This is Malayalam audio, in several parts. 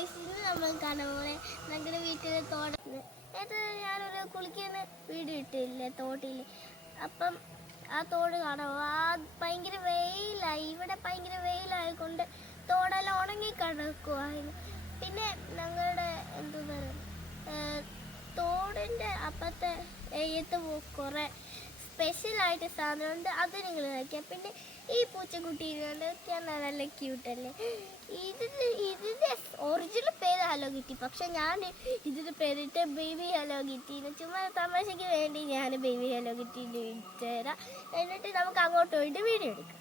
ഗൈസ്, ഇന്ന് നമ്മൾ കാണാൻ പോലെ ഞങ്ങളുടെ വീട്ടിലെ തോട്ടത്തിൽ ഇത് ഞാനൊരു കുളിക്കുന്ന വീഡിയോ ഇട്ടില്ലേ തോട്ടിൽ. അപ്പം ആ തോട് കാണാം. ഭയങ്കര വെയിലായി, ഇവിടെ ഭയങ്കര വെയിലായതുകൊണ്ട് തോടെല്ലാം ഉണങ്ങി കിടക്കുമായിരുന്നു. പിന്നെ ഞങ്ങളുടെ എന്താ പറയുക, തോടിൻ്റെ അപ്പത്തെ എയ്യത്ത് കുറേ സ്പെഷ്യലായിട്ട് സാധനമുണ്ട്, അത് നിങ്ങൾ കഴിക്കാം. പിന്നെ ഈ പൂച്ചക്കുട്ടീനുണ്ട്, നല്ല ക്യൂട്ടല്ലേ. ഇതിൻ്റെ ഒറിജിനൽ പേര് ഹലോ കിറ്റി, പക്ഷെ ഞാൻ ഇതിൻ്റെ പേരിട്ട് ബേബി ഹലോ കിറ്റീന്ന് ചുമ്മാ തമാശയ്ക്ക് വേണ്ടി ഞാൻ ബേബി ഹലോ കിറ്റീൻ്റെ ഇട്ട് തരാം. എന്നിട്ട് നമുക്ക് അങ്ങോട്ട് പോയിട്ട് വീഡിയോ എടുക്കാം.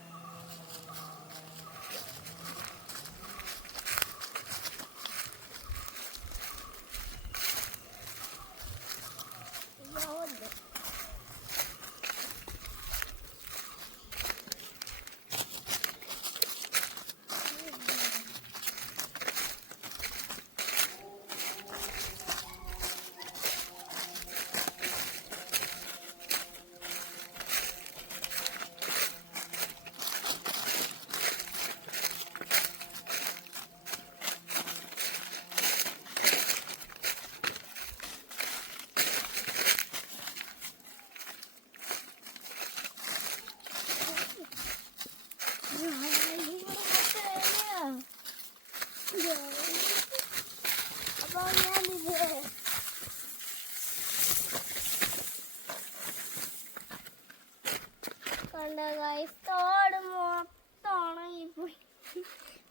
തോട് മൊത്തം ഉണങ്ങിപ്പോയി.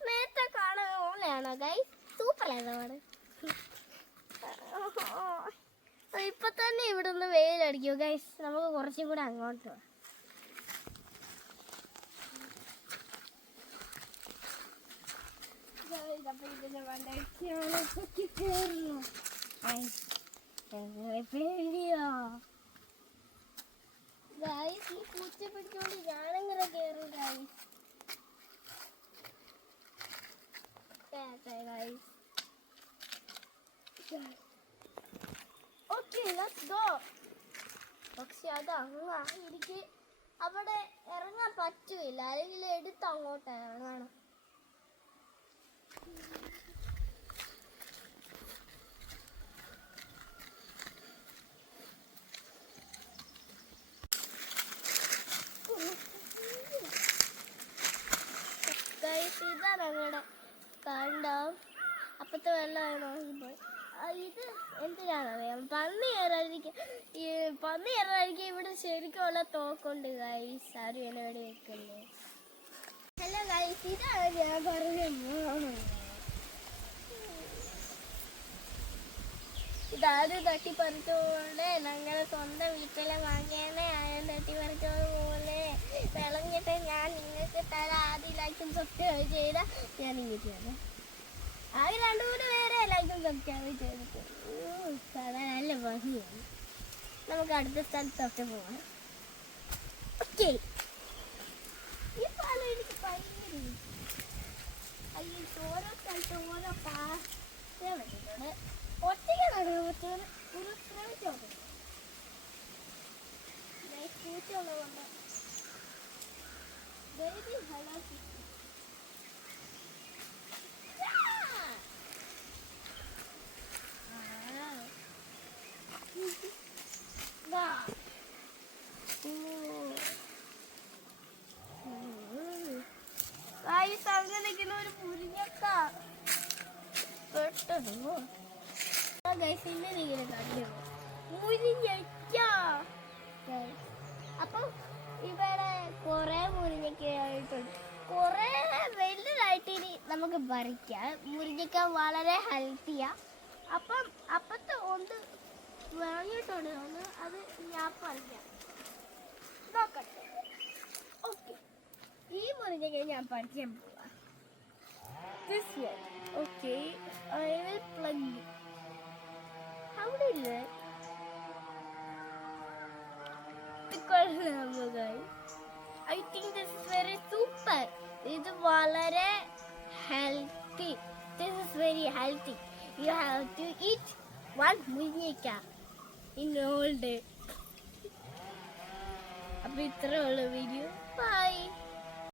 നേരത്തെ കാണുന്ന പോലെയാണോ ഗൈസ്? സൂപ്പറാണ്. ഇപ്പൊ തന്നെ ഇവിടെ നിന്ന് വെയിലടിക്കോ ഗൈസ്. നമുക്ക് കുറച്ചും കൂടെ അങ്ങോട്ട് പോവാം. പേടിയോ ഗൈസ്? ഈ പൂച്ച പിടിച്ചോണ്ട് ഞാനെങ്ങനെ കേറും ഗൈസ്? Okay, let's go. പക്ഷെ അത് എനിക്ക് അവിടെ ഇറങ്ങാൻ പറ്റൂല, അല്ലെങ്കിൽ എടുത്ത് അങ്ങോട്ട് ഇറങ്ങണം. ഇതാ ഞങ്ങളുടെ കണ്ടോ, അപ്പത്തെ വെള്ളമായി. ഇത് എന്തിനാണെന്നറിയാം, പന്നി കയറാതിരിക്കും. ഇവിടെ ശരിക്കുള്ള തോക്കുണ്ട് ഗൈസ്. ആരും എന്നെ എവിടെ വെക്കുന്നു. ഹലോ ഗൈസ്, ഇതാണ് ഞാൻ പറഞ്ഞു. ഇതാരും തട്ടിപ്പറിച്ചോണ്ട് ഞങ്ങളുടെ സ്വന്തം വീട്ടിലെ വാങ്ങിയാലേ ആരും തട്ടിപ്പറിച്ചതുപോലെ വിളഞ്ഞിട്ട് ഞാൻ നിങ്ങൾക്ക് തരാം. ആദ്യം ലൈക്കും സബ്സ്ക്രൈബ് ചെയ്താൽ ഞാൻ ഇങ്ങോട്ട് തരാം. ആകെ 2-3 പേരെ ലൈക്കും സബ്സ്ക്രൈബ് ചെയ്തിട്ട് നല്ല ഭംഗിയാണ്. നമുക്ക് അടുത്ത സ്ഥലത്തൊക്കെ പോവാം. ഓക്കെ, ഈ പാലം എനിക്ക് ഭയങ്കര ഓരോ സ്ഥലത്തും ഓരോ പാസ് വെച്ചിട്ടുണ്ട്. ഒറ്റയ്ക്ക് നടക്കാൻ ഒരു ശ്രമിച്ചോണ്ട് പൂച്ചുള്ളതുകൊണ്ട് ബേബി ഹലോ കിറ്റി. അങ്ങനെ നിൽക്കുന്ന ഒരു മുരിങ്ങക്ക പെട്ടതോ മുരിങ്ങയ്ക്ക. അപ്പം ഇവിടെ കുറെ മുരിങ്ങയ്ക്കായിട്ടുണ്ട്. കുറെ വലുതായിട്ട് ഇനി നമുക്ക് പറിക്കാം. മുരിങ്ങയ്ക്ക വളരെ ഹെൽത്തിയാ. അപ്പം അപ്പത്തെ ഒന്ന് വിളഞ്ഞിട്ടുണ്ട്, ഒന്ന് അത് ഞാൻ പറിക്കാം. നോക്കട്ടെ. ഓക്കെ, ഈ മുരിങ്ങയ്ക്ക ഞാൻ പറിക്കാൻ പോവാം. This way. Okay, I will plug it. How do you look? I think this is very super. This is very healthy. This is very healthy. You have to eat one muñeca in all day. Abhi itrala video. Bye.